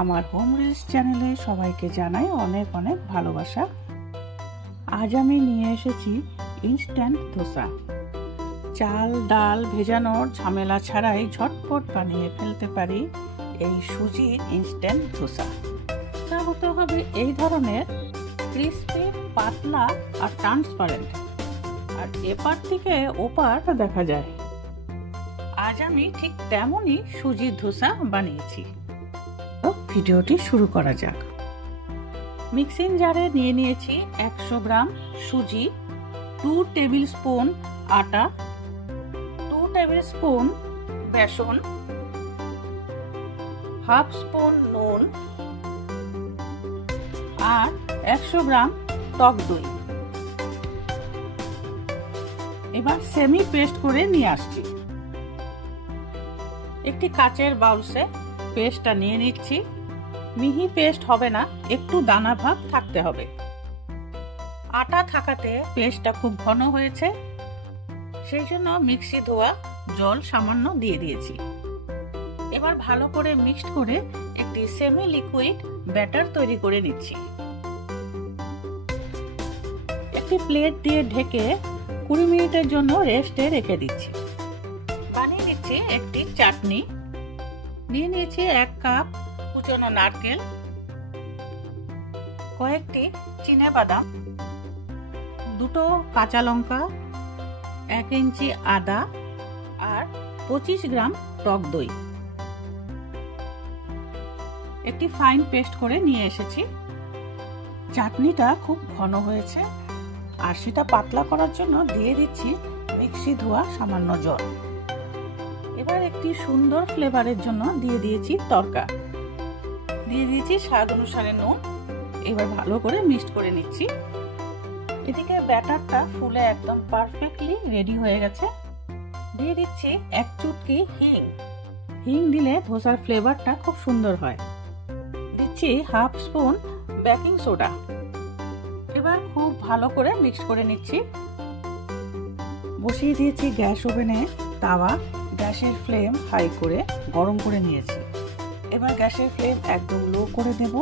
আমার home reels চ্যানেলে সবাইকে জানাই অনেক অনেক ভালোবাসা। আজ আমি নিয়ে এসেছি ইনস্ট্যান্ট ধোসা। চাল ডাল ভেজানোর ঝামেলা ছাড়াই ঝটপট বানিয়ে ফেলতে পারি এই সুজির ইনস্ট্যান্ট ধোসা। তা হতে হবে এই ধরনের ক্রিস্পি, পাতলা আর ট্রান্সপারেন্ট, আর এপার থেকে ওপার দেখা যায়। আজ আমি ঠিক তেমনই সুজির ধোসা বানিয়েছি। ভিডিওটি শুরু করা যাক। মিক্সিং জারে নিয়ে নিয়েছি 100 গ্রাম সুজি, 2 টেবিল স্পুন আটা, 2 টেবিল স্পুন বেসন, হাফ স্পুন নুন আর 100 গ্রাম টক দই। এবার সেমি পেস্ট করে নিয়ে আসছি। একটি কাচের বাউলসে পেস্টটা নিয়ে নিচ্ছি। মিহি পেস্ট হবে না, একটু দানা ভাব থাকতে হবে। আটা থাকাতে পেস্টটা খুব ঘন হয়েছে, সেই জন্য মিক্সি ধোয়া জল সামান্য দিয়ে দিয়েছি। এবার ভালো করে মিক্সড করে একটি সেমি লিকুইড ব্যাটার তৈরি করে নিচ্ছি। একটি প্লেট দিয়ে ঢেকে 20 মিনিটের জন্য রেস্টে রেখে দিচ্ছি। বানিয়ে নিচ্ছি একটি চাটনি। নিয়ে নিয়েছি 1 কাপ কুচনো নারকেল, কয়েকটি চিনেবাদাম, 2 কাঁচা লঙ্কা, 1 ইঞ্চি আদা আর 25 গ্রাম টক দই। একটি ফাইন পেস্ট করে নিয়ে এসেছি। চাটনিটা খুব ঘন হয়েছে, আর সেটা পাতলা করার জন্য দিয়ে দিচ্ছি মিক্সি ধোয়া সামান্য জল। এবার একটি সুন্দর ফ্লেভারের জন্য দিয়ে দিয়েছি তড়কা, দিয়ে দিয়েছি স্বাদ অনুসারে নুন। এবার ভালো করে মিক্সড করে নিচ্ছি। এদিকে ব্যাটারটা ফুলে একদম পারফেক্টলি রেডি হয়ে গেছে। দিয়ে দিচ্ছি 1 চুটকি হিং। হিং দিলে ধোসার ফ্লেভারটা খুব সুন্দর হয়। দিচ্ছি হাফ স্পুন বেকিং সোডা। এবার খুব ভালো করে মিক্স করে নিচ্ছি। বসিয়ে দিয়েছি গ্যাস ওভেনে তাওয়া। গ্যাসের ফ্লেম হাই করে গরম করে নিয়েছি। এবার গ্যাসের ফ্লেম একদম লো করে দেব,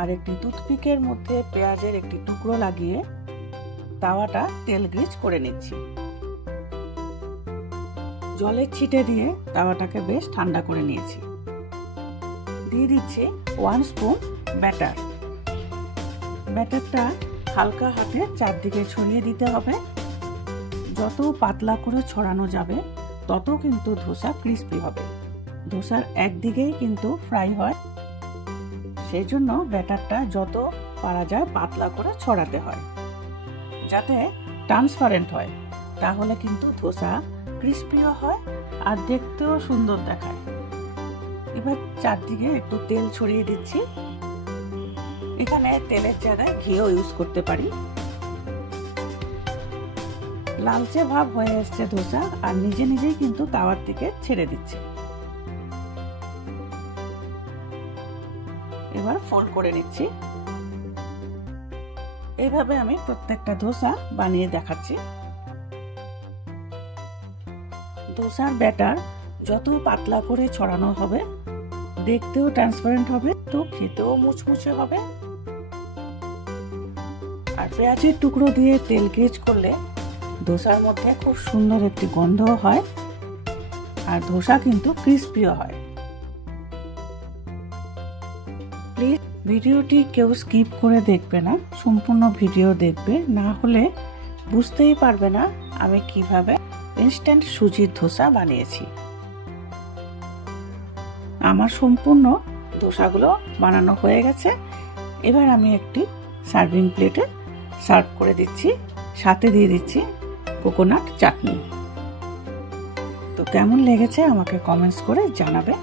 আর একটি টুথপিকের মধ্যে পেঁয়াজের একটি টুকরো লাগিয়ে তাওয়াটা তেল গ্রিজ করে নিচ্ছি। জলের ছিটে দিয়ে তাওয়াটাকে বেশ ঠান্ডা করে নিয়েছি। দিয়ে দিচ্ছি 1 স্পুন ব্যাটার। ব্যাটারটা হালকা হাতে চারদিকে ছড়িয়ে দিতে হবে। যত পাতলা করে ছড়ানো যাবে তত কিন্তু ধোসা ক্রিস্পি হবে। ধোসার একদিকেই কিন্তু ফ্রাই হয়, সেই জন্য ব্যাটারটা যত পারা যায় পাতলা করে ছড়াতে হয়, যাতে ট্রান্সপারেন্ট হয়। তাহলে কিন্তু ধোসা ক্রিস্পিও হয় আর দেখতেও সুন্দর দেখায়। এবার চারদিকে একটু তেল ছড়িয়ে দিচ্ছি। এখানে তেলের জায়গায় ঘিও ইউজ করতে পারি। লালচে ভাব হয়ে আসছে ধোসা, আর নিজে নিজেই কিন্তু তাওয়ার দিকে ছেড়ে দিচ্ছে। এবার ফোল্ড করে নিচ্ছি। এইভাবে আমি প্রত্যেকটা ধোসা বানিয়ে দেখাচ্ছি। ধোসার ব্যাটার যত পাতলা করে ছড়ানো হবে, দেখতেও ট্রান্সপারেন্ট হবে, তো খেতেও মুচমুচে হবে। আর পেঁয়াজের টুকরো দিয়ে তেল গ্রিজ করলে ধোসার মধ্যে খুব সুন্দর একটি গন্ধ হয়, আর ধোসা কিন্তু ক্রিস্পিও হয়। প্লিজ ভিডিওটি কেউ স্কিপ করে দেখবে না, সম্পূর্ণ ভিডিও দেখবে, না হলে বুঝতেই পারবে না আমি কিভাবে ইনস্ট্যান্ট সুজির ধোসা বানিয়েছি। আমার সম্পূর্ণ ধোসাগুলো বানানো হয়ে গেছে। এবার আমি একটি সার্ভিং প্লেটে সার্ভ করে দিচ্ছি। সাথে দিয়ে দিচ্ছি কোকোনাট চাটনি। তো কেমন লেগেছে আমাকে কমেন্টস করে জানাবে।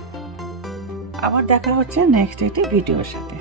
আবার দেখা হচ্ছে নেক্সট একটি ভিডিওর সাথে।